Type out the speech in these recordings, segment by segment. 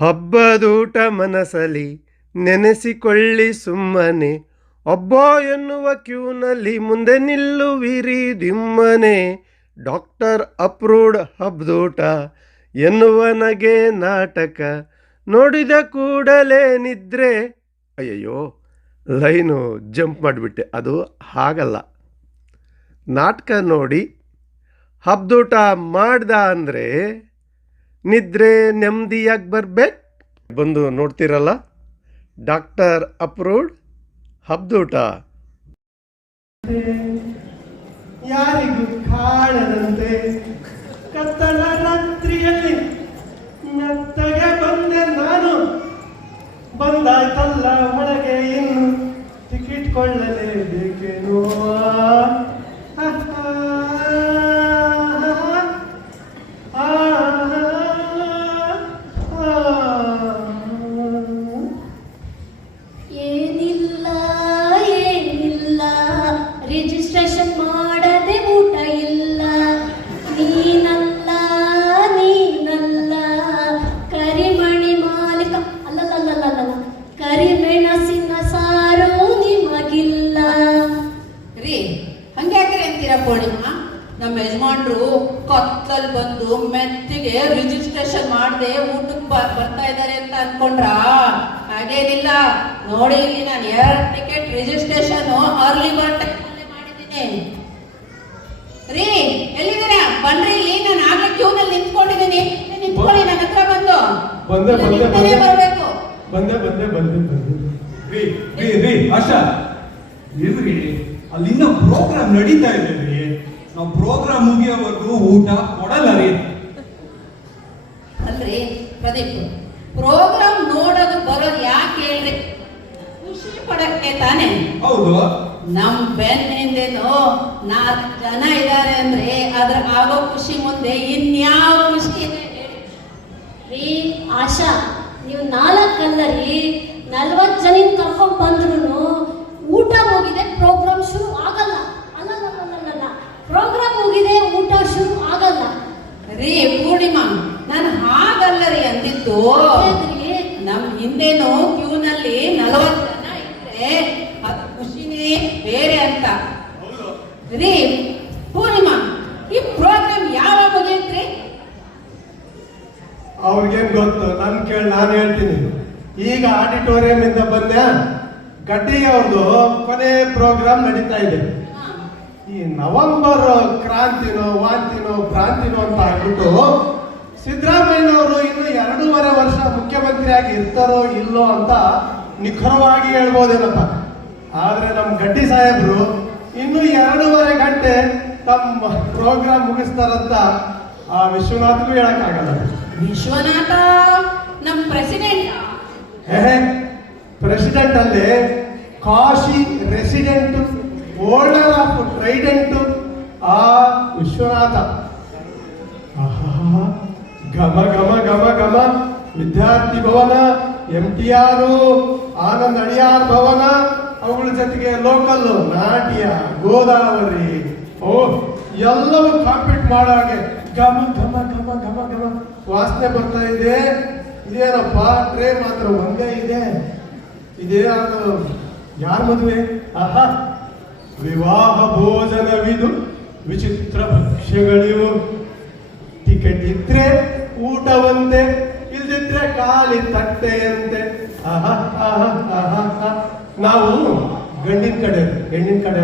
ಹಬ್ಬದೂಟ ಮನಸಲಿ ನೆನೆಸಿಕೊಳ್ಳಿ ಸುಮ್ಮನೆ, ಒಬ್ಬೋ ಎನ್ನುವ ಕ್ಯೂನಲ್ಲಿ ಮುಂದೆ ನಿಲ್ಲುವಿರಿ ದಿಮ್ಮನೆ. ಡಾಕ್ಟರ್ ಅಪ್ರೂವ್ಡ್ ಹಬ್ಬದೂಟ ಎನ್ನುವ ನಗೆ ನಾಟಕ ನೋಡಿದ ಕೂಡಲೇ ನಿದ್ರೆ. ಅಯ್ಯಯ್ಯೋ, ಲೈನು ಜಂಪ್ ಮಾಡಿಬಿಟ್ಟೆ, ಅದು ಹಾಗಲ್ಲ. ನಾಟಕ ನೋಡಿ ಹಬ್ಬದೂಟ ಮಾಡ್ದ ಅಂದರೆ ನಿದ್ರೆ ನೆಮ್ಮದಿಯಾಗಿ ಬರ್ಬೇಕು. ಬಂದು ನೋಡ್ತಿರಲ್ಲ, ಡಾಕ್ಟರ್ ಅಪ್ರೂವ್ಡ್ ಹಬ್ಬದೂಟ. ಯಾರಿಗೂ ಕಾಣದಂತೆ ಕತ್ತಲ ರಾತ್ರಿಯಲ್ಲಿ ಮೆತ್ತಗೆ ಬಂದೆ ನಾನು. ಬಂದಾಯ್ತಲ್ಲ ಒಳಗೆ, ಇನ್ನು ಟಿಕೆಟ್ ಕೊಳ್ಳಲೇಬೇಕೇನೋ. ಏನಿಲ್ಲ ಏನಿಲ್ಲ, ರಿಜಿಸ್ಟ್ರೇಷನ್ ಮಾಡದೆ ಊಟ ಇಲ್ಲ. ನೀನಲ್ಲ ನೀನಲ್ಲ ಕರಿಮಣಿ ಮಾಲೀಕ, ಅಲ್ಲಲ್ಲಲ್ಲಲ್ಲ, ಕರಿಮೆಣಸಿನ ಸಾರು ನಿಮಗಿಲ್ಲ. ರೀ, ಹಂಗ್ಯಾಕ್ರಿ ಅಂತೀರ ಪೂರ್ಣಿಮಾ? ನಮ್ಮ ಯಜಮಾನ್ರು ಕತ್ತಲ್ ಬಂದು ಮೆತ್ತಿಗೆ ರಿಜಿಸ್ಟ್ರೇಷನ್ ಮಾಡದೆ ಊಟಕ್ಕೆ ಬರ್ತಾ ಇದ್ದಾರೆ ಅಂತ ಅನ್ಕೊಂಡ್ರ? ಹಾಗೇನಿಲ್ಲ ನೋಡಿ, ಇಲ್ಲಿ ನಾನು 2 ಟಿಕೆಟ್ ರಿಜಿಸ್ಟ್ರೇಷನ್ ಅರ್ಲಿ ಬರ್ಡ್ ಮಾಡಿದ್ದೀನಿ. ರೀ, ಎಲ್ಲಿದ್ದೀರಾ? ಬನ್ರಿ, ಇಲ್ಲಿ ನಾನು ಆಗ್ಲೇ ಕ್ಯೂನಲ್ಲಿ ನಿಂತ್ಕೊಂಡಿದ್ದೀನಿ. ನಿಂತ್ಕೊಳ್ಳಿ, ನನ್ನ ಹತ್ರ ಬಂದು ಬರ್ಬೇಕು. ರೀ ಆಶಾ, ಇರ್ರಿ, ಅಲ್ಲಿಂದ ಪ್ರೋಗ್ರಾಮ್ ನಡೀತಾ ಇದೆ ರೀ. ನಾವು ಪ್ರೋಗ್ರಾಮ್ ಮುಗಿಯೋವರೆಗೂ ಊಟ ಕೊಡಲ್ಲ ರೀ. ಅಲ್ರಿ ಪ್ರದೀಪ್, ಪ್ರೋಗ್ರಾಮ್ ನೋಡೋದು ಬರೋದು ಯಾಕೆ ಹೇಳ್ರಿ? ಖುಷಿ ಪಡಕ್ಕೆ ತಾನೆ. ಹೌದು, ನಮ್ ಬೆನ್ನಿಂದೇನು 4 ಜನ ಇದ್ದಾರೆ ಅಂದ್ರೆ ಅದ್ರ ಆಗೋ ಖುಷಿ ಮುಂದೆ ಇನ್ಯಾವ ಖುಷಿ ಇದೆ ಹೇಳಿ? ರೀ ಆಶಾ, ನೀವು 4 ಅಲ್ಲ ರೀ, 40 ಜನ ಕರ್ಕೊಂಡ್ ಬಂದ್ರು ಊಟ ಮುಗಿದೆ, ಪ್ರೋಗ್ರಾಮ್ ಶುರು ಆಗಲ್ಲ. ಅಲ್ಲಲ್ಲ, ಪ್ರೋಗ್ರಾಮ್ ಮುಗಿದೆ, ಊಟ ಶುರು ಆಗಲ್ಲ. ರೀ ಪೂರ್ಣಿಮಾ, ನಾನು ಹಾಗಲ್ಲ ರೀ ಅಂದಿದ್ದು. ನಮ್ ಹಿಂದೇನು ಕ್ಯೂನಲ್ಲಿ 40 ಜನ ಇದ್ರೆ ಅದು ಖುಷಿನೇ ಬೇರೆ ಅಂತ. ರೀ ಪೂರ್ಣಿಮಾ, ಈ ಪ್ರೋಗ್ರಾಮ್ ಯಾವಾಗ ಮುಗಿಯುತ್ರಿ? ಅವ್ರಿಗೇನ್ ಗೊತ್ತು, ನಾನು ಹೇಳ್ತೀನಿ. ಈಗ ಆಡಿಟೋರಿಯಂ ಇಂದ ಬಂದೆ, ಗಡ್ಡಿ ಅವ್ರದ್ದು ಕೊನೆ ಪ್ರೋಗ್ರಾಮ್ ನಡೀತಾ ಇದೆ. ಈ ನವೆಂಬರ್ ಕ್ರಾಂತಿನೋ ವಾಂತಿನೋ ಭ್ರಾಂತಿನೋ ಅಂತ ಆಗ್ಬಿಟ್ಟು ಸಿದ್ದರಾಮಯ್ಯನವರು ಇನ್ನು 2.5 ವರ್ಷ ಮುಖ್ಯಮಂತ್ರಿಯಾಗಿ ಇರ್ತಾರೋ ಇಲ್ಲೋ ಅಂತ ನಿಖರವಾಗಿ ಹೇಳ್ಬೋದೇನಪ್ಪ. ಆದ್ರೆ ನಮ್ಮ ಗಡ್ಡಿ ಸಾಹೇಬ್ರು ಇನ್ನು 2.5 ಗಂಟೆ ತಮ್ಮ ಪ್ರೋಗ್ರಾಮ್ ಮುಗಿಸ್ತಾರಂತ ಆ ವಿಶ್ವನಾಥ್ಗೂ ಹೇಳಕ್ಕಾಗಲ್ಲ. ವಿಶ್ವನಾಥ ನಮ್ ಪ್ರೆಸಿಡೆಂಟ್. ಪ್ರೆಸಿಡೆಂಟ್ ಅಲ್ಲಿ Kashi resident, older of trident ಆ ವಿಶ್ವನಾಥ. ಘಮ ಘಮ ಘಮ ಘಮ ವಿದ್ಯಾರ್ಥಿ ಭವನ, MTR, ಆನಂದ್ ಅಡಿಯಾರ್ ಭವನ, ಅವುಗಳ ಜೊತೆಗೆ ಲೋಕಲ್ ನಾಟ್ಯ, ಗೋದಾವರಿ, ಎಲ್ಲವೂ ಕಾಂಪೀಟ್ ಮಾಡೋ ಹಾಗೆ ಘಮ ಘಮ ಘಮ ಘಮ ಘಮ ವಾಸನೆ ಬರ್ತಾ ಇದೆ. ಇದೇನಪ್ಪ, ಟ್ರೇ ಮಾತ್ರ ಒಂದೇ ಇದೆ. ಇದೇ ಅದು ಯಾರ ಮದುವೆ? ಆಹಾ, ವಿವಾಹ ಭೋಜನವಿದು, ವಿಚಿತ್ರ ಭಕ್ಷ್ಯಗಳಿವು. ಟಿಕೆಟ್ ಇದ್ರೆ ಊಟವಂತೆ, ಇಲ್ದಿದ್ರೆ ಖಾಲಿ ತಟ್ಟೆಯಂತೆ. ಆಹಾ ಆಹಾ ಆಹಾ. ನಾವು ಗಂಡಿನ ಕಡೆ, ಹೆಣ್ಣಿನ ಕಡೆ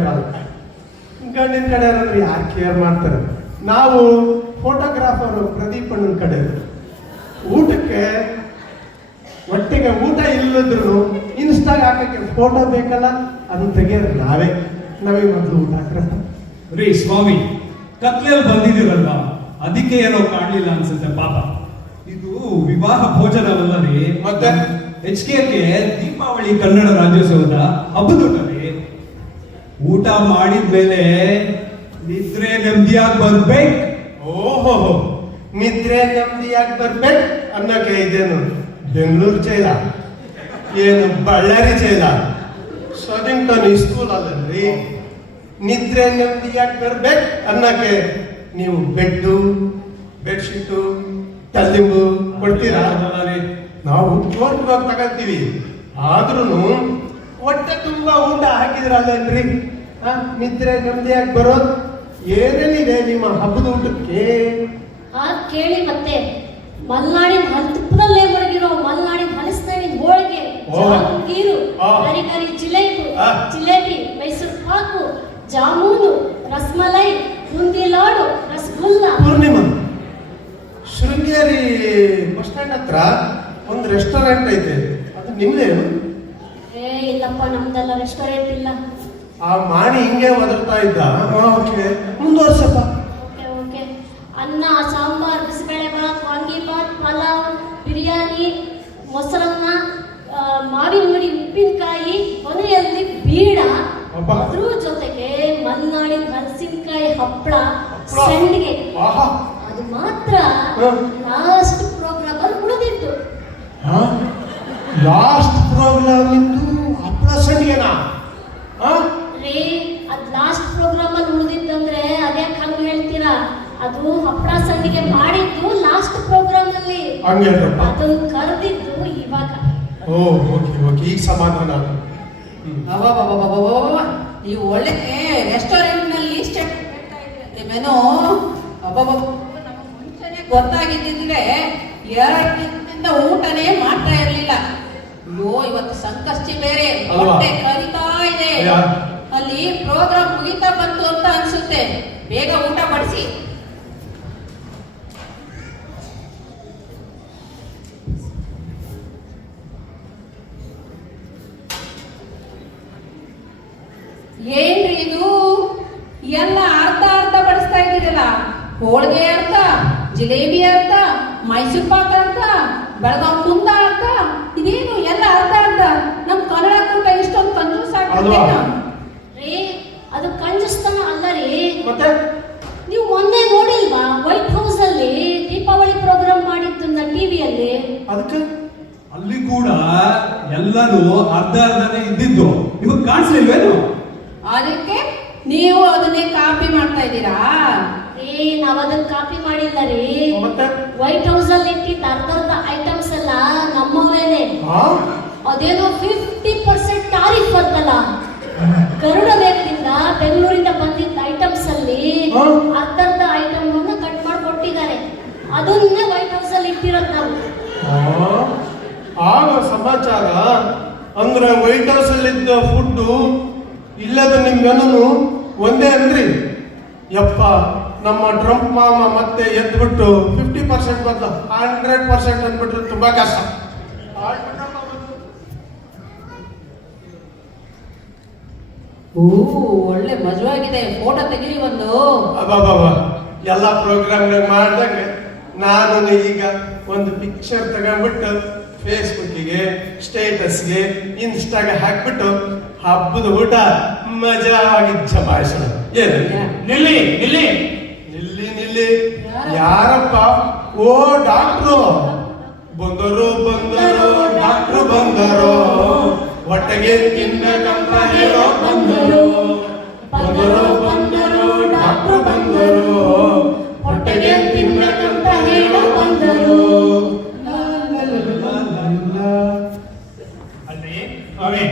ಗಂಡಿನ ಕಡೆ ಯಾರು ಕೇರ್ ಮಾಡ್ತಾರೆ? ನಾವು ಫೋಟೋಗ್ರಾಫರು ಪ್ರದೀಪ್ ಅಣ್ಣನ ಕಡೆ. ಊಟಕ್ಕೆ ಒಟ್ಟಿಗೆ ಊಟ ಇಲ್ಲದ್ರು ಇನ್ಸ್ಟಾಗ್ ಹಾಕಕ್ಕೆ ಫೋಟೋ ಬೇಕಲ್ಲ, ಅದನ್ನ ತೆಗಿಯೋದು ನಾವೇ ಮೊದಲು ಊಟ ಹಾಕ್ರ. ರೀ ಸ್ವಾಮಿ, ಕತ್ಲೆಯಲ್ಲಿ ಬಂದಿದ್ದೀರಲ್ವಾ, ಅದಕ್ಕೆ ಏನೋ ಕಾಣಲಿಲ್ಲ ಅನ್ಸುತ್ತೆ ಪಾಪ. ಇದು ವಿವಾಹ ಭೋಜನವಲ್ಲ ರೀ, ಮತ್ತೆ HKK ದೀಪಾವಳಿ ಕನ್ನಡ ರಾಜ್ಯೋತ್ಸವದ ಹಬ್ಬದೂಟ ರೀ. ಊಟ ಮಾಡಿದ್ಮೇಲೆ ನಿದ್ರೆ ನೆಮ್ಮದಿಯಾಗಿ ಬರ್ಬೇಕು. ಓಹೋ, ನಿದ್ರೆ ನೆಮ್ಮದಿಯಾಗಿ ಬರ್ಬೇಕು ಅನ್ನೋಕೆ ಇದೇನು ಬೆಂಗಳೂರು ಚೈಲ, ಏನು ಬಳ್ಳಾರಿ ಚೈಲ, ಸಡಿಂಗ್ಟನ್ ಸ್ಕೂಲ್ ಅಲ್ಲರಿ. ನಿದ್ರೆ ನೆಮ್ಮದಿಯಾಗಿ ಬರ್ಬೇಕು ಅನ್ನೋಕೆ ನೀವು ಬೆಡ್ಶೀಟು, ತಲೆದಿಂಬು ಕೊಡ್ತೀರಾ? ನಾವು ಜೋರ್ವಾಗಿ ತಗೊಳ್ತೀವಿ, ಆದ್ರೂ ಹೊಟ್ಟೆ ತುಂಬಾ ಊಟ ಹಾಕಿದ್ರಲ್ಲೇನ್ರಿ? ನಿದ್ರೆ ನೆಮ್ಮದಿಯಾಗಿ ಬರೋದು ಏನೇನಿದೆ ನಿಮ್ಮ ಹಬ್ಬದ ಊಟಕ್ಕೆ? ಕೇಳಿ ಮತ್ತೆ, ಮಲ್ನಾಡಿನ ಹಲ್ತುಪ್ಪದಲ್ಲೇ ಮುಳುಗಿರೋ ಮಲ್ನಾಡಿನ ಹಲಸಿನ ಹೋಳಿಗೆ, ಜಾಮೂನು, ಗರಿ ಗರಿ ಜಿಲೇಬಿ, ಮೈಸೂರು ಪಾಕು, ಜಾಮೂನು, ರಸಮಲೈ, ಬೂಂದಿ ಲಾಡು, ರಸಗುಲ್ಲ. ಪೂರ್ಣಿಮಾ, ಶೃಂಗೇರಿ ಬಸ್ ಸ್ಟ್ಯಾಂಡ್ ಹತ್ರ ಒಂದು ರೆಸ್ಟೋರೆಂಟ್ ಐತೆ, ಅದು ನಿಮ್ದೇನು? ಇಲ್ಲಪ್ಪ, ನಮ್ದೆಲ್ಲ ರೆಸ್ಟೋರೆಂಟ್ ಇಲ್ಲ. ಆ ಮಾಣಿ ಹಿಂಗೆ ಒದರ್ತಾ ಇದ್ದ. ಓಕೆ, ಮುಂದುವರ್ಸಪ್ಪ. ಓಕೆ. ಅನ್ನ, ಸಾಂಬಾರ್, ಬಿಸಿಬೇಳೆಬಾತ್, ವಾಂಗಿಬಾತ್, ಪಲಾವ್, ಬಿರಿಯಾನಿ, ಮೊಸರನ್ನ, ಮಾವಿನ ಮುಡಿ, ಉಪ್ಪಿನಕಾಯಿ, ಕೊನೆಯಲ್ಲಿ ಬೀಡ, ಅದ್ರ ಜೊತೆಗೆ ಮಲ್ನಾಡಿನ ಹಲಸಿನಕಾಯಿ ಹಪ್ಪಳ, ಸಂಡಿಗೆ. ಅದು ಮಾತ್ರ ಲಾಸ್ಟ್ ಪ್ರೋಗ್ರಾಮ್ ಅಲ್ಲಿ ಉಳಿದಿತ್ತು. ಲಾಸ್ಟ್ ಪ್ರೋಗ್ರಾಮ್ ಇದ್ದು ಹಪ್ಪಳ ಸಂಡಿಗೆನಾ? ರೀ, ಅದ್ ಲಾಸ್ಟ್ ಪ್ರೋಗ್ರಾಮ್ ಅಲ್ಲಿ ಉಳಿದಿತ್ತಂದ್ರೆ ಅದ್ಯಾಕೆ ಹಂಗ ಹೇಳ್ತೀರಾ? ಅದು ಹಪ್ಪಳ ಸಂಡಿಗೆ ಮಾಡಿದ್ದು ಲಾಸ್ಟ್ ಪ್ರೋಗ್ರಾಮ್ ಅಲ್ಲಿ, ಅದನ್ನು ಕರೆದಿದ್ದು ಇವಾಗ. ಓಕೆ, ಈಗ ಸಮಾಧಾನ. ನೀವು ಒಳ್ಳೆ ರೆಸ್ಟೋರೆಂಟ್ ನಲ್ಲಿ ಮೆನು ಮುಂಚೆನೆ ಗೊತ್ತಾಗಿದ್ದಿದ್ರೆ 2 ದಿನದಿಂದ ಊಟನೇ ಮಾಡ್ತಾ ಇರ್ಲಿಲ್ಲ. ಅಯ್ಯೋ, ಇವತ್ತು ಸಂಕಷ್ಟಿ ಬೇರೆ, ಹೊಟ್ಟೆ ಕರಿತಾ ಇದೆ. ಅಲ್ಲಿ ಪ್ರೋಗ್ರಾಮ್ ಮುಗಿತಾ ಬಂತು ಅಂತ ಅನ್ಸುತ್ತೆ. ಬೇಗ ಊಟ ಬಡಿಸಿ. ಏನ್ರಿ ಇದು ಎಲ್ಲ ಅರ್ಧ ಬಡಿಸ್ತಾ ಇದ್ದೀರಲ್ಲ? ಹೋಳಿಗೆ ಅರ್ಧ, ಜಿಲೇಬಿ ಅರ್ಧ, ಮೈಸೂರು ಪಾಕ ಅರ್ಧ, ಬೆಳಗಾವ್ ಕುಂದ ಅರ್ಧ, ಇದೇನು ಎಲ್ಲ ಅರ್ಧ? ನಮ್ ಕನ್ನಡ ಕೂಟ ಇಷ್ಟೊಂದು ಕಂಜೂಸ್ ಆಗ್ತದೆ. ಅದು ಕಂಜಸ್ತನ ಅಲ್ಲ ರೀ. ಮತ್ತೆ ನೀವು ಮೊನ್ನೆ ನೋಡಿಲ್ವಾ ವೈಟ್ ಹೌಸ್ ಅಲ್ಲಿ ದೀಪಾವಳಿ ಪ್ರೋಗ್ರಾಮ್ ಮಾಡಿದ್ದನ್ನ ಟಿವಿಯಲ್ಲಿ? ಅದಕ್ಕೆ ಅಲ್ಲಿ ಕೂಡ ಎಲ್ಲರೂ ಅರ್ಧನೇ ಇದ್ದಿದ್ದು, ನಿಮಗೆ ಕಾಣಿಸ್ಲಿಲ್ವೇನು? ಅದಕ್ಕೆ ನೀವು ಅದನ್ನೇ ಕಾಪಿ ಮಾಡ್ತಾ ಇದ್ದೀರಾ? ನಾವ್ ಅದನ್ನ ಕಾಪಿ ಮಾಡಿಲ್ಲ ರೀ. ವೈಟ್ ಹೌಸ್ ಅಲ್ಲಿ ಇಟ್ಟಿದ್ದ ಅರ್ಧ ಐಟಮ್ಸ್ ಎಲ್ಲ ನಮ್ಮವೇನೆ. ಅದೇನೋ 50% ಟಾರಿಫ್ ಅಂತಲ್ಲ, ಗರುಡ ವೇಗದಿಂದ ಬೆಂಗಳೂರಿಂದ ಬಂದಿದ್ದ ಐಟಮ್ಸ್ ಅಲ್ಲಿ ಅರ್ಧ ಐಟಮ್ ಅನ್ನ ಕಟ್ ಮಾಡಿ ಕೊಟ್ಟಿದ್ದಾರೆ. ಅದನ್ನೇ ವೈಟ್ ಹೌಸ್ ಅಲ್ಲಿ ಇಟ್ಟಿರೋದು ನಾವು. ಆಗ ಸಮಾಚಾರ ಅಂದ್ರೆ ವೈಟ್ ಹೌಸ್ ಅಲ್ಲಿ ಇದ್ದ ಫುಡ್ ಇಲ್ಲದ ನಿಮ್ಗೆನೂ ಒಂದೇ ಅನ್ರಿ. ಯಪ್ಪ, ನಮ್ಮ ಟ್ರಂಪ್ ಮಾಮ ಮತ್ತೆ ಎದ್ಬಿಟ್ಟು 50% ಬದಲು 100% ಅಂದ್ಬಿಟ್ರೆ ತುಂಬಾ ಕಷ್ಟ. ಒಳ್ಳೆ ಮಜವಾಗಿದೆ. ಫೋಟೋ ತೆಗಿರಿ ಒಂದು. ಎಲ್ಲ ಪ್ರೋಗ್ರಾಮ್ ಮಾಡ್ದಂಗೆ ನಾನು ಈಗ ಒಂದು ಪಿಕ್ಚರ್ ತಗೊಂಡ್ಬಿಟ್ಟು ಫೇಸ್ಬುಕ್ಕಿಗೆ, ಸ್ಟೇಟಸ್ಗೆ, ಇನ್ಸ್ಟಾಗೆ ಹಾಕ್ಬಿಟ್ಟು ಹಬ್ಬದ ಊಟ ಮಜವಾಗಿ ಜಮಾಯಿಸೋಣ. ಏನು? ನಿಲ್ಲಿ. ಯಾರಪ್ಪ? ಓ, ಡಾಕ್ಟ್ರು ಬಂದರು ಡಾಕ್ಟ್ರು ಬಂದರು, ಹೊಟ್ಟೆಗೆ ತಿನ್ನಕಂತ ಹೇಳೋ ಬಂದರು ಡಾಕ್ಟ್ರು ಬಂದರು, ಹೊಟ್ಟೆಗೆ ತಿನ್ನಕಂತ ಹೇಳೋ ಬಂದರು. ಅಲ್ರಿ ಸ್ವಾಮಿ,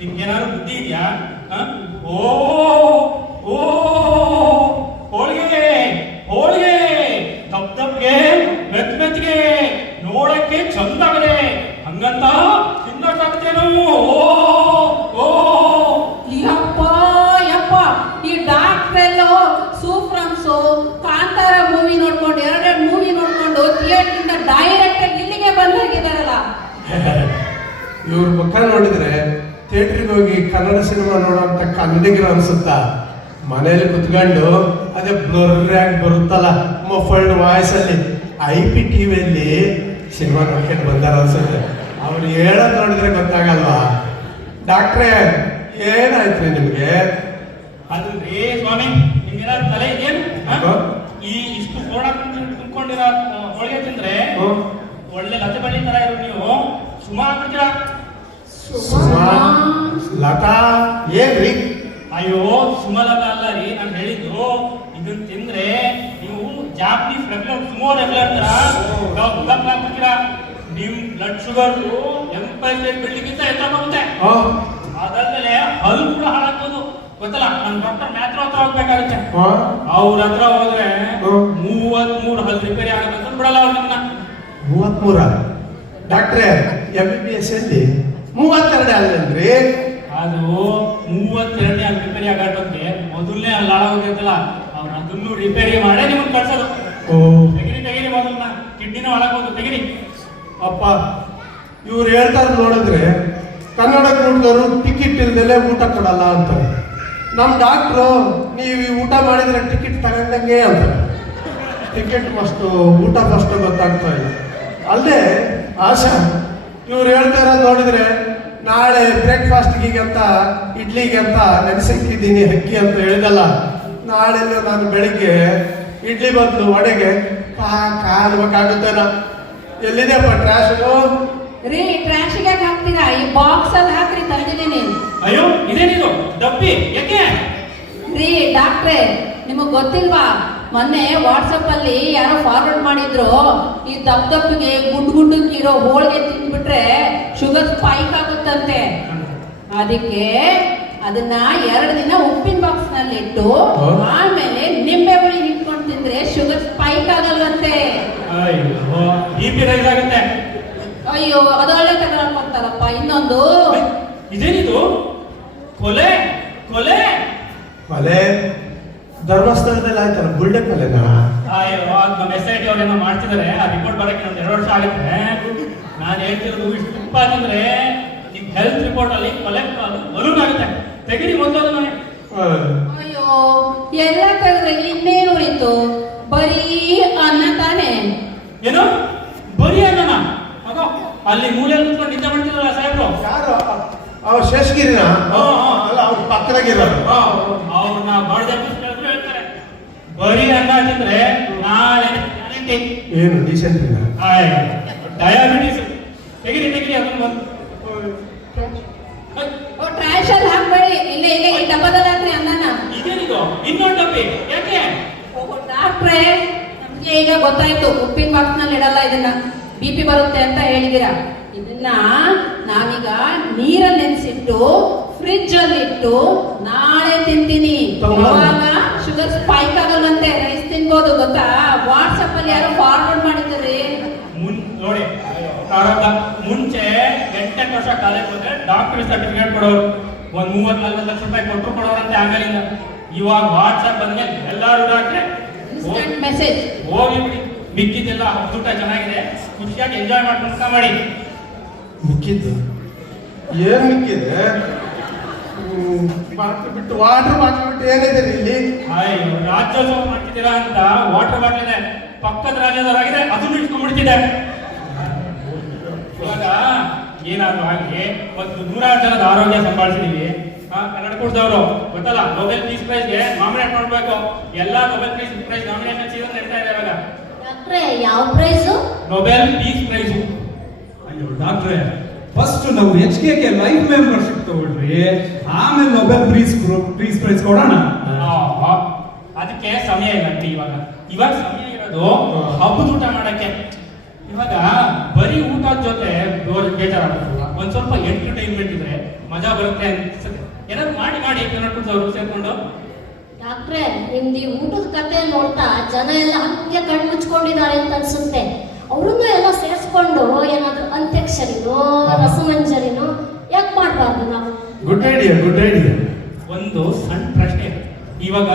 ನಿಮ್ಗೇನಾದ್ರು ಬುದ್ಧಿ ಇದೆಯಾ? ಹೋಳಿಗೆ ದಪ್ಗೆ ಮೆತ್ತಿಗೆ ನೋಡಕ್ಕೆ ಚಂದಾಗದೆ, ಹಂಗಂತ ತಿನ್ನಕ್ಕಾಗ್ತೇನೋ? ಯಪ್ಪ, ಈ ಡಾಕ್ಟ್ರೆಲ್ಲೋ ಸೂಫ್ರಮ್ಸು ಕಾಂತಾರ ಮೂವಿ ನೋಡ್ಕೊಂಡು 2 ಮೂವಿ ನೋಡ್ಕೊಂಡು ಥಿಯೇಟರ್ ಇಂದ ಡೈರೆಕ್ಟ್ ಆಗಿ ಇಲ್ಲಿಗೆ ಬಂದಾಗಿದಾರಲ್ಲ. ಇವ್ರ ಮುಖ ನೋಡಿದ್ರೆ ಥಿಯೇಟ್ರಿಗೆ ಹೋಗಿ ಕನ್ನಡ ಸಿನಿಮಾ ನೋಡೋಂತ ಕನ್ನಡಿಗರು ಅನ್ಸುತ್ತಾ? ಮನೇಲಿ ಕುತ್ಕೊಂಡು ಅದೇ ಬ್ಲರ್ ಆಗಿ ಬರುತ್ತಲ್ಲ ಮಫಲ್ಡ್ ವಾಯ್ಸ್ ಅಲ್ಲಿ IP ಟಿವಿಯಲ್ಲಿ ಸಿನಿಮಾ ನೋಡ್ಕೊಂಡು ಬಂದಾರ ಅನ್ಸುತ್ತೆ. ಅವ್ರು ಹೇಳೋದ್ ನೋಡಿದ್ರೆ ಗೊತ್ತಾಗಲ್ವಾ? ಡಾಕ್ಟ್ರೇ, ಏನಾಯ್ತ್ರಿ ನಿಮ್ಗೆ? ಅಲ್ರಿ ಸ್ವಾಮಿ, ನಿಮ್ಗೇನಾದ್ರು ತಲೆ ಇದೇನು? ಈ ಇಷ್ಟು ಕೋಣ ತುಂಬಿಕೊಂಡಿರೋ ಹೋಳಿಗೆ ತಿಂದ್ರೆ ಒಳ್ಳೆ ಲತೆ ಬಳ್ಳಿ ತರ ಇರೋ ನೀವು ಸುಮಾರು ಲತಾ ಏನ್ರಿ? ಅಯ್ಯೋ, ಸುಮಲತಾ ಅಲ್ಲ ರೀ, ನಾನು ಹೇಳಿದ್ದು ಇದನ್ನ ತಿಂದ್ರೆ ನೀವು ಜಾಪನೀಸ್ ರೆಗ್ಯುಲರ್ ಸುಮೋ ರೆಗ್ಯುಲರ್ ತರ ನಿಮ್ blood sugar empire state building ಇಂದ ಎತ್ತರ ಹೋಗುತ್ತೆ. ಅದಾದ್ಮೇಲೆ ಹಲ್ಲು ಕೂಡ ಹಾಳಾಗ್ಬೋದು. ಗೊತ್ತಲ್ಲ, ನನ್ ಡಾಕ್ಟರ್ ಮ್ಯಾಥ್ರೋ ಹತ್ರ ಹೋಗ್ಬೇಕಾಗುತ್ತೆ. ಅವ್ರ ಹತ್ರ ಹೋದ್ರೆ 33 ಹಲ್ಲು ರಿಪೇರಿ ಆಗಬೇಕಂತ ಬಿಡಲ್ಲ ಅವ್ರು ನಿಮ್ನ. 33? ಡಾಕ್ಟ್ರೇ, MBBS ಅಲ್ಲಿ 32 ಅಲ್ಲೇನ್ರಿ? ಅದು 32ನೇ ಹಲ್ಲು ರಿಪೇರಿ ಆಗಕ್ಕೆ ಮೊದಲನೇ ಹಲ್ಲು ಹಾಳಾಗೋಗಿರ್ತಲ್ಲ, ಅವ್ರು ಅದನ್ನು ರಿಪೇರಿ ಮಾಡೇ ನಿಮ್ಗೆ ಕಳ್ಸೋದು. ತೆಗಿರಿ ಮೊದಲನ್ನ, ಕಿಡ್ನಿನೂ ಹಾಳಾಗೋದು, ತೆಗಿರಿ. ಅಪ್ಪ, ಇವ್ರು ಹೇಳ್ತಾರೆ ನೋಡಿದ್ರೆ ಕನ್ನಡ ಊಟದವರು ಟಿಕೆಟ್ ಇಲ್ದಲೆ ಊಟ ಕೊಡಲ್ಲ ಅಂತ. ನಮ್ಮ ಡಾಕ್ಟ್ರು ನೀವು ಈ ಊಟ ಮಾಡಿದ್ರೆ ಟಿಕೆಟ್ ತಗೊಂಡಂಗೆ ಅಂತ. ಟಿಕೆಟ್ ಫಸ್ಟು, ಊಟ ಫಸ್ಟು ಗೊತ್ತಾಗ್ತಾ ಇಲ್ಲ. ಅಲ್ಲೇ ಆಶಾ, ಇವ್ರು ಹೇಳ್ತಾರ ನೋಡಿದ್ರೆ ನಾಳೆ ಬ್ರೇಕ್ಫಾಸ್ಟ್ಗೆ ಅಂತ ಇಡ್ಲಿಗೆ ಅಂತ ನೆನೆಸಿಟ್ಟಿದ್ದೀನಿ ಅಕ್ಕಿ ಅಂತ ಹೇಳಿದಲ್ಲ, ನಾಳೆ ನಾನು ಬೆಳಿಗ್ಗೆ ಇಡ್ಲಿ ಬದಲು ವಡೆಗೆ ಕಾಲ್ಬೇಕಾಗುತ್ತೇನ. ಎಲ್ಲಿದೆಪ್ಪ ಟ್ರಾಶು? ರೀ, ಟ್ರಾಶಿಗೆ ಹಾಕ್ತೀರಾ? ಈ ಬಾಕ್ಸ್ ಅಲ್ಲಿ ಹಾಕ್ರಿ, ತಂದಿದ್ದೀನಿ. ಅಯ್ಯೋ, ಇದೇನಿದು ಡಬ್ಬಿ? ಯಾಕೆ? ರೀ ಡಾಕ್ಟ್ರೇ, ನಿಮಗ್ ಗೊತ್ತಿಲ್ವಾ, ಮೊನ್ನೆ ವಾಟ್ಸಪ್ ಅಲ್ಲಿ ಯಾರೋ ಫಾರ್ವರ್ಡ್ ಮಾಡಿದ್ರು, ಈ ದಪ್ಪಗೆ ಗುಂಡ್ ಇರೋ ಹೋಳಿಗೆ ತಿಂದ್ಬಿಟ್ರೆ ಶುಗರ್ ಸ್ಪೈಕ್ ಆಗುತ್ತಂತೆ. ಅದಕ್ಕೆ ಅದನ್ನ 2 ದಿನ ಉಪ್ಪಿನ ಬಾಕ್ಸ್ ನಲ್ಲಿ ಇಟ್ಟು ಆಮೇಲೆ ನಿಂಬೆ ಹುಳಿ ಇಟ್ಕೊಂಡು ತಿಂದ್ರೆ ಶುಗರ್ ಸ್ಪೈಕ್ ಆಗಲ್ವಂತೆ. ಅಯ್ಯೋ, BP ರೈಸ್ ಆಗುತ್ತೆ. ಅಯ್ಯೋ, ಅದೊಳ್ಳೆ ತಗೊಳ್ಕೊಂತಾರಪ್ಪ. ಇನ್ನೊಂದು, ಇದೇನಿದು? ಕೊಲೆ ಕೊಲೆ ಕೊಲೆ ಧರ್ಮಸ್ಥಳದಲ್ಲಿ ಆಯ್ತಲ್ಲ, ಬುಲ್ಡೆ ಕೊಲೆನಾ? ಅಯ್ಯೋ, ನಮ್ಮ SIT ಅವ್ರೇನೋ ಮಾಡ್ತಿದ್ದಾರೆ. ಆ ರಿಪೋರ್ಟ್ ಬರಕ್ಕೆ ಒಂದು 2 ವರ್ಷ ಆಗುತ್ತೆ. ನಾನು ಹೇಳ್ತಿರೋದು, ಇಷ್ಟು ತುಪ್ಪ ಅಂತಂದ್ರೆ ನಿಮ್ ಹೆಲ್ತ್ ರಿಪೋರ್ಟ್ ಅಲ್ಲಿ ಕೊಲೆ ಬಲೂನ್ ಆಗುತ್ತೆ. ತೆಗಿರಿ ಮೊದಲು. ಅಯ್ಯೋ, ಎಲ್ಲ ತೆಗೆದ್ರೆ ಇನ್ನೇನು ಉಳಿತು? ಬರೀ ಅನ್ನ ತಾನೆ. ಏನು ಬರೀ ಅನ್ನನ? ಅಲ್ಲಿ ಮೂಲೆಯಲ್ಲಿ ಕುತ್ಕೊಂಡು ನಿದ್ದೆ ಮಾಡ್ತಿದ್ರಲ್ಲ ಸಾಹೇಬ್ರು. ಯಾರು? ಅವ್ರು ಶೇಷಗಿರಿನ? ಅಲ್ಲ, ಅವ್ರ ಪಕ್ಕದಾಗಿರೋರು. ಅವ್ರನ್ನ ಬಡ್ದೆ ಹೇಳ್ತಾರೆ, ಬರೀ ಅನ್ನ ತಿಂದ್ರೆ ನಾಳೆ ಏನು ಡೀಸೆಂಟ್? ಡಯಾಬಿಟಿಸ್. ತೆಗಿರಿ ಅದನ್ನ. ಟ್ರಾಶ್ ಅಲ್ಲಿ ಹಾಕ್ಬೇಡಿ, ಇಲ್ಲೇ ಈ ಡಬ್ಬದಲ್ಲಿ ಹಾಕ್ರಿ ಅನ್ನನ. ಇದೇನಿದು? ಇನ್ನೊಂದು ಡಬ್ಬಿ ಯಾಕೆ? ಡಾಕ್ಟ್ರೇ, ನಮ್ಗೆ ಈಗ ಗೊತ್ತಾಯ್ತು, ಉಪ್ಪಿನ ಬಾಕ್ಸ್ ನಲ್ಲಿ ಇಡಲ್ಲ, ಇದನ್ನ BP ಬರುತ್ತೆ ಅಂತ ಹೇಳಿದಿರಾ. ಇದನ್ನ ನಾನೀಗ ನೀರಲ್ಲಿ ನೆನೆಸಿಟ್ಟು ಫ್ರಿಡ್ಜ್ ಅಲ್ಲಿ ಇಟ್ಟು ನಾಳೆ ತಿಂತೀನಿ. ಅವಾಗ ಶುಗರ್ ಸ್ಪೈಕ್ ಆಗಲ್ಲಂತೆ, ರೈಸ್ ತಿನ್ಬೋದು. ಗೊತ್ತಾ, ವಾಟ್ಸಪ್ ಅಲ್ಲಿ ಯಾರೋ ಫಾರ್ವರ್ಡ್ ಮಾಡಿದ್ದಾರೆ. ನೋಡಿ, ಮುಂಚೆ 8 ವರ್ಷ ಕಾಲೇಜ್ ಹೋದ್ರೆ ಡಾಕ್ಟರ್ ಸರ್ಟಿಫಿಕೇಟ್ ಕೊಡೋರು, 30-40 ಲಕ್ಷ ರೂಪಾಯಿ ಕೊಟ್ಟರು ಕೊಡೋರಂತೆ ಆಮೇಲಿಂದ. ಇವಾಗ ವಾಟ್ಸಪ್ ಬಂದ್ಮೇಲೆ ಎಲ್ಲಾರು ಡಾಕ್ಟ್ರೆ ಇನ್ಸ್ಟಂಟ್ ಮೆಸೇಜ್ ಹೋಗಿ ಬಿಡಿ. ಮಿಕ್ಕಿದ್ದೆಲ್ಲ ಊಟ ಚೆನ್ನಾಗಿದೆ, ಖುಷಿಯಾಗಿ ಎಂಜಾಯ್ ಮಾಡ್ಕೊಂಡು ಮಾಡಿ. ಮಿಕ್ಕಿದ್ದು ಏನ್ ಮಿಕ್ಕಿದೆ? ಬಾಟ್ಲು ಬಿಟ್ಟು, ವಾಟರ್ ಬಾಟ್ಲು ಬಿಟ್ಟು ಏನಿದೆ ಇಲ್ಲಿ? ಅಯ್ಯೋ, ರಾಜ್ಯೋತ್ಸವ ಮಾಡ್ತಿದ್ದೀರಾ ಅಂತ ವಾಟರ್ ಬಾಟ್ಲ್ ಇದೆ, ಪಕ್ಕದ ರಾಜ್ಯದವರಾಗಿದೆ, ಅದನ್ನು ಇಟ್ಕೊಂಡ್ಬಿಡ್ತಿದೆ. ಇವಾಗ ಏನಾದ್ರು ಆಗಿ ಒಂದು 100 ಜನದ ಆರೋಗ್ಯ ಸಂಭಾಳಿಸಿದೀವಿ. ಕನ್ನಡ ಕೂಟದವರು ಗೊತ್ತಲ್ಲ, ನೊಬೆಲ್ ಪೀಸ್ ಪ್ರೈಸ್ಗೆ ನಾಮಿನೇಟ್ ಮಾಡಬೇಕು. ಎಲ್ಲಾ Nobel peace prize nomination season ನಡೀತಾ ಇದೆ ಇವಾಗ. ಡಾಕ್ಟ್ರೇ, ಯಾವ ಪ್ರೈಸು? Nobel peace price. ಅಯ್ಯೋ ಡಾಕ್ಟ್ರೆ, ಫಸ್ಟ್ ನಾವು HKK ಲೈಫ್ ಮೆಂಬರ್ಶಿಪ್ ತಗೊಳ್ರಿ, ಆಮೇಲೆ ನೊಬೆಲ್ ಪೀಸ್ ಪ್ರೈಸ್ ಕೊಡೋಣ. ಅದಕ್ಕೆ ಸಮಯ ಇಲ್ಲ ಇವಾಗ ಸಮಯ ಇರೋದು ಹಬ್ಬದ ಊಟ ಮಾಡಕ್ಕೆ. ಇವಾಗ ಬರೀ ಊಟದ ಜೊತೆ ಬೇಜಾರಾಗುತ್ತಲ್ಲ, ಒಂದ್ ಸ್ವಲ್ಪ ಎಂಟರ್ಟೈನ್ಮೆಂಟ್ ಇದ್ರೆ ಮಜಾ ಬರುತ್ತೆ ಅನ್ಸುತ್ತೆ. ಏನಾದ್ರು ಮಾಡಿ ಕನ್ನಡದವರು ಸೇರ್ಕೊಂಡು. ಡಾಕ್ಟ್ರೇ, ನಿಮ್ದು ಊಟದ ಕತೆ ನೋಡ್ತಾ ಜನ ಎಲ್ಲ ಹಂಗೆ ಕಣ್ಣು ಮುಚ್ಕೊಂಡಿದ್ದಾರೆ ಅಂತ ಅನ್ಸುತ್ತೆ. ಅವ್ರನ್ನೂ ಎಲ್ಲ ಸೇರಿಸ್ಕೊಂಡು ಏನಾದ್ರು ಅಂತ್ಯಕ್ಷರಿನೋ ರಸಮಂಜರಿನೋ ಯಾಕೆ ಮಾಡಬಾರ್ದು ನಾವು? Good idea. ಒಂದು ಸಣ್ಣ ಪ್ರಶ್ನೆ, ಇವಾಗ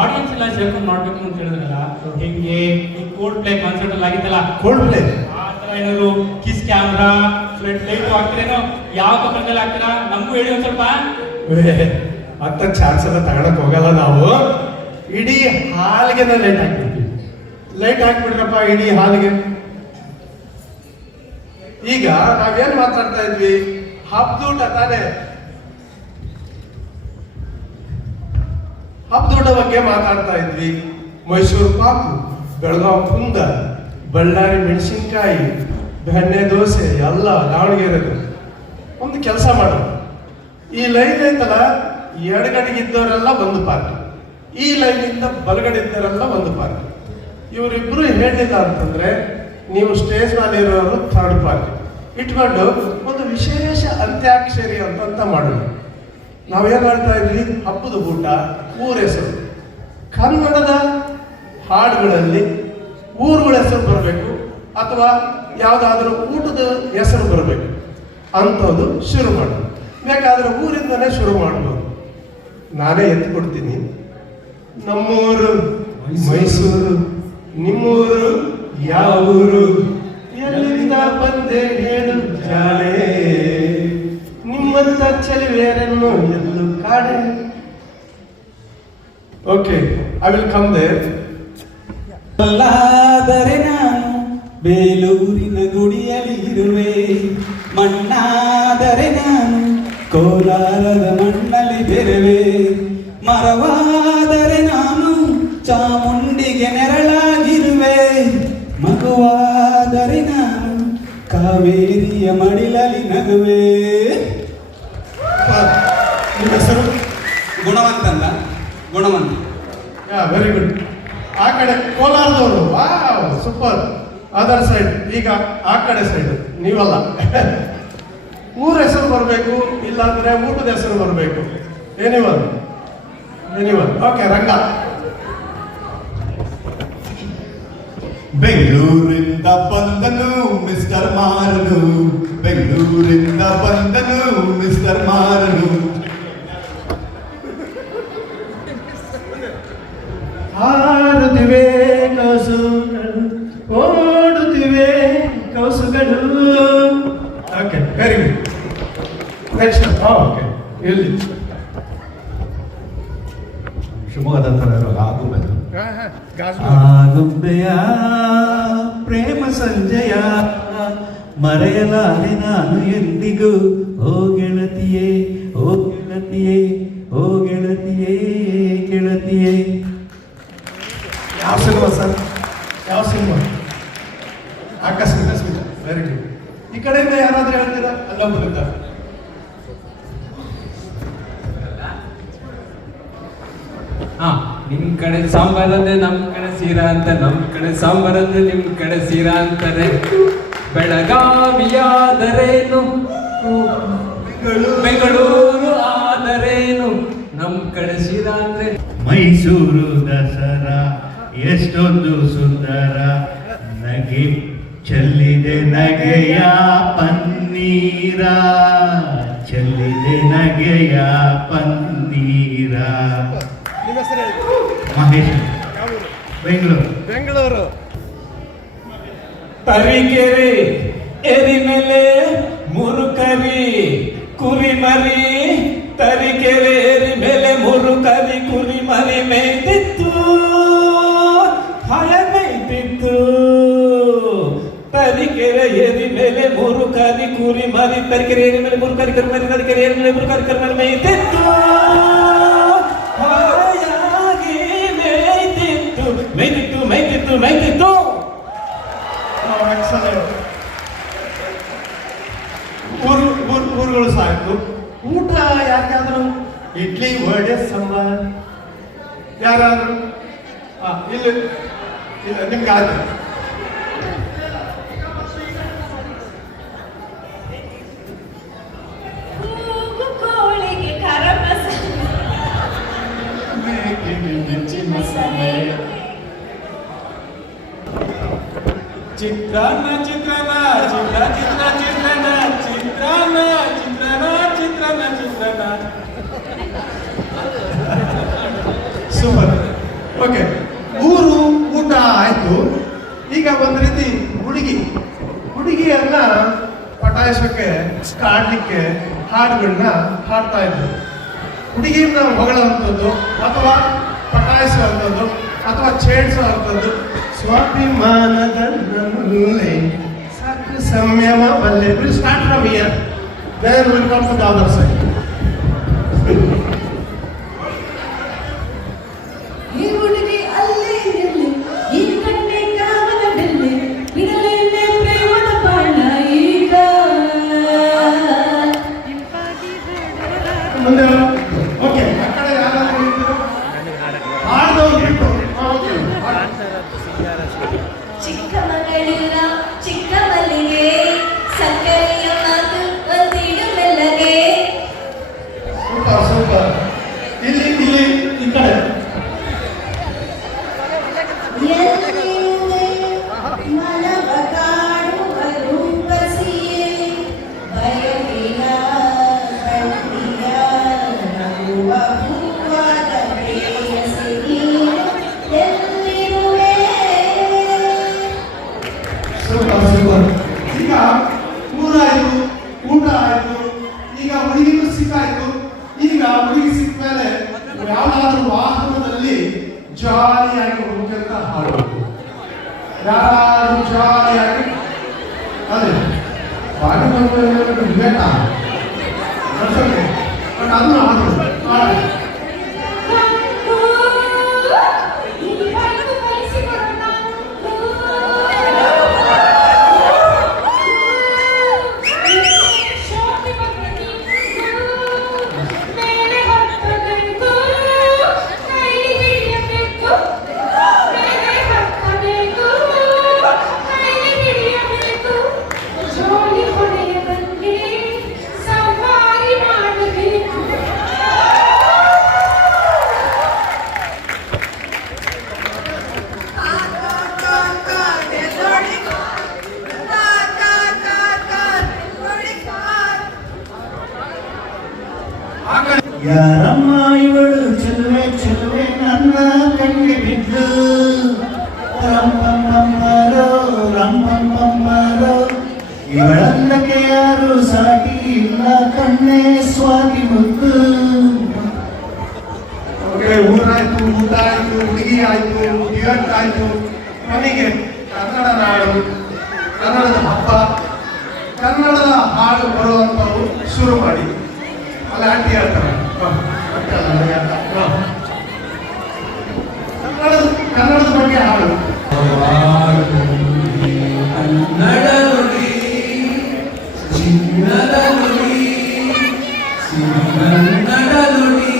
ಆಡಿಯನ್ಸ್ ಎಲ್ಲ ಸೇರ್ಕೊಂಡು ಮಾಡ್ಬೇಕು ಅಂತ ಹೇಳಿದ್ರಲ್ಲ, ಹೆಂಗೆ ಈ ಕೋಲ್ಡ್ ಪ್ಲೇ ಕಾನ್ಸರ್ಟ್ ಅಲ್ಲಿ ಆಗಿತ್ತಲ್ಲ, ಕೋಲ್ಡ್ ಪ್ಲೇ ಆ ತರ ಏನಾದ್ರು ಕಿಸ್ ಕ್ಯಾಮ್ರಾ ಫ್ಲಡ್ ಲೈಟ್ ಹಾಕ್ತಿರೇನೋ? ಯಾವ ಕಪ್ಪಲ್ಲಿ ಹಾಕ್ತೀರಾ? ನಮಗೂ ಹೇಳಿ ಒಂದ್ ಸ್ವಲ್ಪ. ಅಂತ ಚಾನ್ಸ್ ಎಲ್ಲ ತಗೊಳಕ್ ಹೋಗಲ್ಲ ನಾವು. ಇಡೀ ಹಾಲಿಗೆ ಲೈಟ್ ಹಾಕ್ಬಿಡ್ತೀವಿ. ಲೈಟ್ ಹಾಕ್ಬಿಡ್ರಪ್ಪ ಇಡೀ ಹಾಲಿಗೆ. ಈಗ ನಾವೇನ್ ಮಾತಾಡ್ತಾ ಇದ್ವಿ? ಹಬ್ಬದೂಟ ತಾನೇ. ಹಬ್ಬದೂಟ ಬಗ್ಗೆ ಮಾತಾಡ್ತಾ ಇದ್ವಿ. ಮೈಸೂರು ಪಾಕು, ಬೆಳಗಾವಿ ಕುಂದ, ಬಳ್ಳಾರಿ ಮೆಣಸಿನ್ಕಾಯಿ, ಬೆಣ್ಣೆ ದೋಸೆ ಎಲ್ಲ ದಾವಣಗೆರೆದು. ಒಂದು ಕೆಲಸ ಮಾಡೋಣ, ಈ ಲೈನ್ ಐತಲ್ಲ, ಎಡಗಡೆಗಿದ್ದವರೆಲ್ಲ ಒಂದು ಪಾರ್ಟಿ, ಈ ಲೈನಿಂದ ಬಲಗಡೆ ಇದ್ದವರೆಲ್ಲ ಒಂದು ಪಾರ್ಟಿ. ಇವರಿಬ್ರು ಹೇಳಿಲ್ಲ ಅಂತಂದ್ರೆ ನೀವು ಸ್ಟೇಜ್ ಮೇಲೆ ಇರೋರು ಥರ್ಡ್ ಪಾರ್ಟಿ ಇಟ್ಕೊಂಡು ಒಂದು ವಿಶೇಷ ಅಂತ್ಯಾಕ್ಷರಿ ಅಂತ ಮಾಡೋಣ. ನಾವೇನು ಹೇಳ್ತಾ ಇದ್ವಿ, ಹಬ್ಬದ ಊಟ, ಊರ ಹೆಸರು. ಕನ್ನಡದ ಹಾಡುಗಳಲ್ಲಿ ಊರುಗಳ ಹೆಸರು ಬರಬೇಕು ಅಥವಾ ಯಾವುದಾದ್ರೂ ಊಟದ ಹೆಸರು ಬರಬೇಕು ಅಂಥದ್ದು ಶುರು ಮಾಡೋಣ. ಬೇಕಾದ್ರೆ ಊರಿಂದನೇ ಶುರು ಮಾಡ್ಬೋದು. ನಾನೇ ಎತ್ತು ಕೊಡ್ತೀನಿ. ನಮ್ಮೂರು ಮೈಸೂರು, ನಿಮ್ಮೂರು ಯಾವ ಊರು, ಎಲ್ಲಿಂದ ಬಂದೆ ಹೇಳು ಜಾಲೆ, ನಿಮ್ಮಂತ ಚೆಲುವೇರನ್ನು ಎಲ್ಲೂ ಕಾಣೆ. Okay, I will come there. ಅಲ್ಲಾದರೆ ನಾನು ಬೇಲೂರಿನ ಗುಡಿಯಲ್ಲಿ ಇರುವೆ, ಮಣ್ಣಾದರೆ ನಾನು ಕೋಲಾರದ ಮಣ್ಣಲ್ಲಿ ಬೆರುವೆ, ಮರವಾದರೆ ನಾನು ಚಾಮುಂಡಿಗೆ ನೆರಳಾಗಿರುವೆ, ಮಗುವಾದರೆ ನಾನು ಕಾವೇರಿಯ ಮಡಿಲಲ್ಲಿ ನಗುವೆ. ನಿಮ್ಮ ಹೆಸರು? ಗುಣವಂತಲ್ಲ, ಗುಣವಂತ. Very good. ಆ ಕಡೆ ಕೋಲಾರದವರು, ವಾವ್ ಸೂಪರ್. Other side. ಈಗ ಆ ಕಡೆ ಸೈಡ್ ನೀವಲ್ಲ. ಊರ ಹೆಸರು ಬರಬೇಕು, ಇಲ್ಲಾಂದ್ರೆ ಊಟದ ಹೆಸರು ಬರಬೇಕು. Anyone okay. ರಂಗ. ಬೆಂಗಳೂರಿಂದ ಬಂದನು ಮಿಸ್ಟರ್ ಮಾರನು, ಬೆಂಗಳೂರಿಂದ ಬಂದನು ಮಿಸ್ಟರ್ ಮಾರನು. ಹಾರುತ್ತಿವೆ ಕೌಸುಗಳು, ಓಡುತ್ತಿವೆ ಕೌಸುಗಳು. Okay, very good. Next. Okay, ಇಲ್ಲಿ ಶಿವಮೊಗ್ಗದ ಥರ ಆಗುವುದು. ಆಗುಂಬೆಯ ಪ್ರೇಮ ಸಂಜಯ ಮರೆಯಲಾರೆ ನಾನು ಎಂದಿಗೂ, ಓ ಗೆಳತಿಯೇ, ಓ ಗೆಳತಿಯೇ, ಓ ಗೆಳತಿಯೇ, ಗೆಳತಿಯೇ. ಯಾವ ಸಿನಿಮಾ ಸರ್? ಯಾವ ಸಿನಿಮಾ? ಆಕಸ್ಮಿಕ ಸ್ಮಿತ. Very good. ಈ ಕಡೆಯಿಂದ ಯಾರಾದ್ರೂ ಹೇಳ್ತೀರಾ? ಅಲ್ಲೊಬ್ಬರಿದ್ದಾರೆ. ನಿಮ್ ಕಡೆ ಸಾಂಬಾರ್ ಅಂದ್ರೆ ನಮ್ ಕಡೆ ಸೀರಾ ಅಂತ, ನಮ್ ಕಡೆ ಸಾಂಬಾರ್ ಅಂದ್ರೆ ನಿಮ್ ಕಡೆ ಸೀರಾ ಅಂತಾರೆ. ಬೆಳಗಾವಿಯಾದರೇನು, ಬೆಂಗಳೂರು ಆದರೇನು, ನಮ್ ಕಡೆ ಸೀರಾ ಅಂದ್ರೆ. ಮೈಸೂರು ದಸರಾ ಎಷ್ಟೊಂದು ಸುಂದರ, ನಗೆ ಚೆಲ್ಲಿದೆ ನಗೆಯ ಪನ್ನೀರ, ಚೆಲ್ಲಿದೆ ನಗೆಯ ಪನ್ನೀರ. ನಿಮ್ಮ ಹೆಸರು ಹೇಳಿ. ಮಹೇಶ್, ಬೆಂಗಳೂರು. ಬೆಂಗಳೂರು. ತರೀಕೆರೆ ಎರಿಮೆಲೆ ಮುರುಕರಿ ಕುರಿಮರಿ, ತರೀಕೆರೆ ಎರಿಮೆಲೆ ಮುರುಕರಿ ಕುರಿಮರಿ ಮೇಯ್ತಿತ್ತು, ಹಾಯ ಮೇಯ್ತಿತ್ತು. ತರೀಕೆರೆ ಎರಿಮೆಲೆ ಮುರುಕರಿ ಕುರಿಮರಿ, ತರೀಕೆರೆ ಎರಿಮೆಲೆ ಮುರುಕರಿ ಕುರಿಮರಿ, ತರೀಕೆರೆ ಎರಿಮೆಲೆ ಮುರುಕರಿ ಕುರಿಮರಿ ಮೇಯ್ತಿತ್ತು, ಹಾಯಾಗಿ ಮೇಯ್ತಿತ್ತು, ಮೇಯ್ತಿತ್ತು, ಮೇಯ್ತಿತ್ತು, ಮೇಯ್ತಿತ್ತು. ಎಕ್ಸಲೆಂಟ್. ಊರುಗಳು ಸಾಕು. ಊಟ ಯಾರಿಗಾದ್ರು ಇಡ್ಲಿ ವಡೆ ಸಾಂಬಾರ್ ಯಾರಾದ್ರು? ಇಲ್ಲಿ ನಿಮ್ಗೆ ಆಯ್ತು. ಕೋಳಿಗೆ ಖಾರ ಮಸಾಲೆ, ಚಿತ್ರಾನ್ನ ಚಿತ್ರಾನ್ನ ಚಿತ್ರ ಚಿತ್ರ ಚಿತ್ರಾನ್ನ ಚಿತ್ರಾನ್ನ ಚಿತ್ರಾನ್ನ ಚಿತ್ರಾನ್ನ ಚಿತ್ರಾನ್ನ. ಸೂಪರ್. ಓಕೆ, ಊರು ಊಟ ಆಯ್ತು. ಈಗ ಒಂದು ರೀತಿ ಹುಡುಗಿಯನ್ನ ಪಟಾಯಿಸೋಕೆ, ಕಾಡ್ಲಿಕ್ಕೆ ಹಾಡುಗಳನ್ನ ಹಾಡ್ತಾ ಇದ್ರು. ಹುಡುಗಿಯನ್ನ ಹೊಗಳುವಂಥದ್ದು ಅಥವಾ ಪಟಾಯಿಸುವಂಥದ್ದು ಅಥವಾ ಛೇಡಿಸುವಂಥದ್ದು. ಸ್ವಾಭಿಮಾನದಲ್ಲೇ ಸಾಕು ಸಂಯಮ ಬಲ್ಲೆ. Will start from here, there will come to the other side. ಈ ಹುಡುಗಿ ಅಲ್ಲೇ ನಿಲ್ಲಿ, ಈ ಕಣ್ಣೆ ಕಾಮದ ಬೆಲ್ಲೆ, ಬಿಡಲೇನೆ ಪ್ರೇಮದ ಬಾಣ ಈಗ. ಮುಂದೆ ಓಕೆ, ಆ ಕಡೆ ಯಾರಾದ್ರೂ ಇದ್ರು? ಹಾಡ್ದವ್ರು ಬಿಟ್ಟು. ಚಿಕ್ಕಮಗಳೂರ ಲೇಟಾ ಬಟ್ ಅದನ್ನು ಹಾಡು ಯಾರಮ್ಮ ಇವಳು ಚೆಲುವೆ ಚೆಲುವೆ ನನ್ನ ಕಣ್ಣಿಗೆ ಬಿದ್ದು ರಂಪಂಪಂಬರೋ ರಂಪಂಪಂಬರೋ ಇವಳಲ್ಲಕ್ಕೆ ಯಾರು ಸಾಟಿ ಇಲ್ಲ ಕಣ್ಣೇ ಸ್ವಾತಿ ಮುದ್ದು. ಓಕೆ, ಊರಾಯ್ತು, ಊಟ ಆಯ್ತು, ಹುಡುಗಿ ಆಯ್ತು, ಇವತ್ತು ಆಯ್ತು, ಕೊನೆಗೆ ಕನ್ನಡ ನಾಡು, ಕನ್ನಡದ ಹಬ್ಬ, ಕನ್ನಡದ ಹಾಡು ಬರುವಂಥವು ಶುರು ಮಾಡಿ. ಅಲ್ಲಿ ಆಂಟಿ ಹೇಳ್ತಾರೆ ಕನ್ನಡದ ಬಗ್ಗೆ ಹಾಡು. ಕನ್ನಡ ನುಡಿ ಚಿನ್ನದ ನುಡಿ ಕನ್ನಡ ನುಡಿ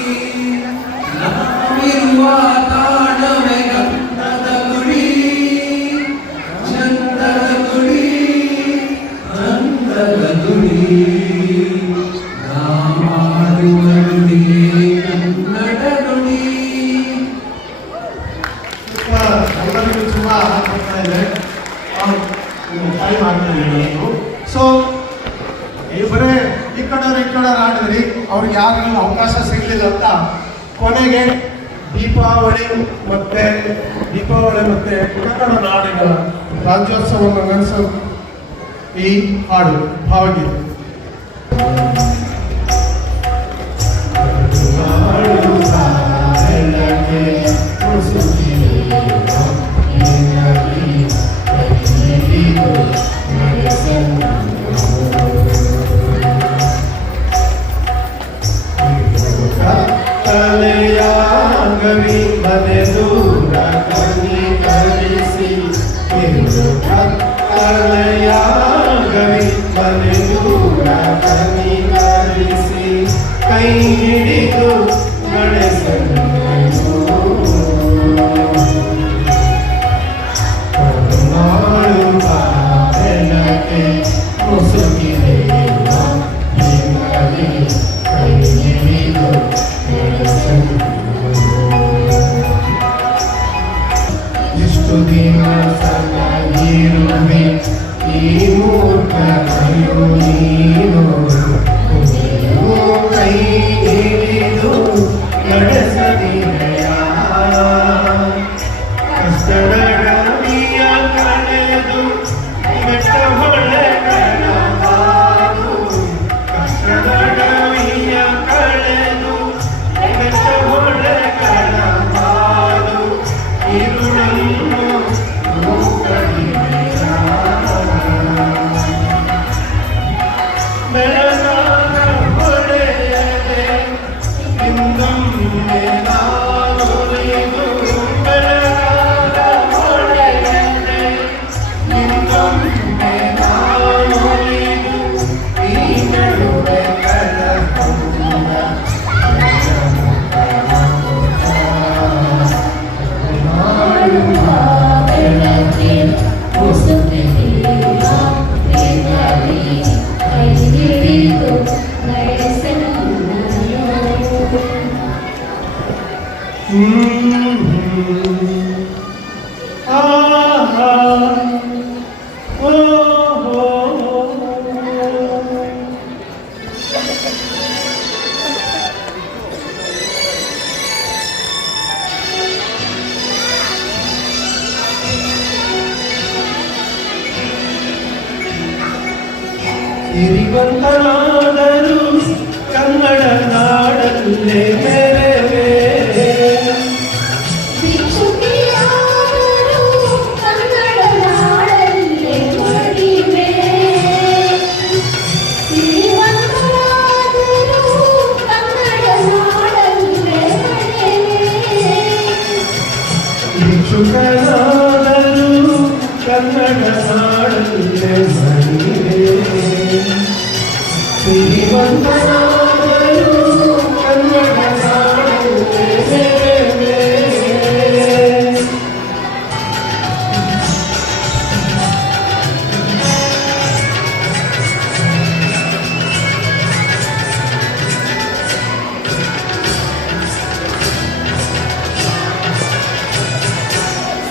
ನಾವಿರುವ ತಾಣವೇ ಗಂಧದ ಗುಡಿ ಚಂದದ ಗುಡಿ ಅಂದದ ಗುಡಿ ನಾಡುವ ನುಡಿ ಕನ್ನಡ ನುಡಿ. ಎಲ್ಲರಿಗೂ ತುಂಬ ಆಗ್ತಾ ಇದೆ, ಟೈಮ್ ಆಗ್ತಾ ಇದೆ. ಸೊ ಬರೇ ಈ ಕಡೆ ಆಡಿದ್ರಿ, ಅವ್ರಿಗೆ ಯಾರಿಗೂ ಅವಕಾಶ ಸಿಗಲಿಲ್ಲ ಅಂತ ಕೊನೆಗೆ ದೀಪಾವಳಿ ಮತ್ತೆ ಕನ್ನಡ ನಾಡಿನ ರಾಜ್ಯೋತ್ಸವವನ್ನು ನಡೆಸೋ ಈ ಹಾಡು ಭಾವಗೀತೆ. ಕಲೆಯಾಗವಿ ಮನೆ ದೂರ ಕನಿಕರಿಸಿ ಕಲೆಯಾಗವಿ ಮನೆ ದೂರ ಕನಿಕರಿಸಿ ಕೈ ಹಿಡಿದು ನಡೆಸಲು ಮಾಡುವ ಬೆಳಕೆ ಮುಸುಕಿದೆಯುವ ನಿಮ್ಮಲ್ಲಿ ಕೈ ಹಿಡಿದು ಇಷ್ಟು ದಿವಸ ಇರುವೆ ಈ ಮೂರ್ಖತೆಯು ನೀನು ಕೈ ಹಿಡಿದು ನಡೆಸದಿದೆಯ ಕಷ್ಟದ ಗಡಿಯ ಕಳೆದು ಬೆಟ್ಟ ಹೊಳೆಗಳ ಹಾದು ಕಷ್ಟದ ಗಡಿಯ ಕಳೆದು ಬೆಟ್ಟ ಹೊಳೆಗಳ ಹಾದು ഇരുളನ್ನು ಮೂಕಡಿಮೆಯ ಬೆಳಗಾದ ಹೊಳೆಯದೆ ಹಿಂದೊಮ್ಮೆ ನಾನೊಲಿದು ಬೆಳಗಾದ ಹೊಳೆಯದೆ ಹಿಂದೊಮ್ಮೆ ನಾನೊಲಿದು ಈ ನಡುವೆ ಕಳಕೊಂಡ ಸಿರಿವಂತನಾದರೂ ಕನ್ನಡ ನಾಡಲ್ಲೇ ಮೇರೆ ಶ್ರೀಮಂತರಾದರು ಕನ್ನಡ ನಾಡು ಬೇರೆ.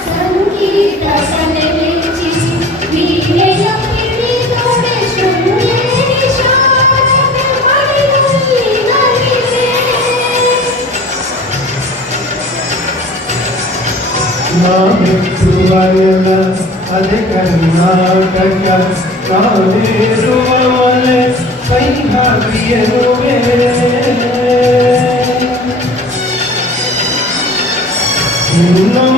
ಸಂಗೀತ ಕಲೆಮೆಚ್ಚಿ ವೀಣೆಯ ಪಿಡಿದೊಡೆ ಶೃಂಗೇರಿ ಶಾರದೆ ಮಡಿಲಲ್ಲಿ ನಲಿದೆ. ನಾವಿರುವ ನೆಲ ಅದೇ ಕರ್ನಾಟಕ, ನಾವಿರುವ ಮನೆ ಸಹ್ಯಾದ್ರಿಯರುವೆ. ನಮ್ಮ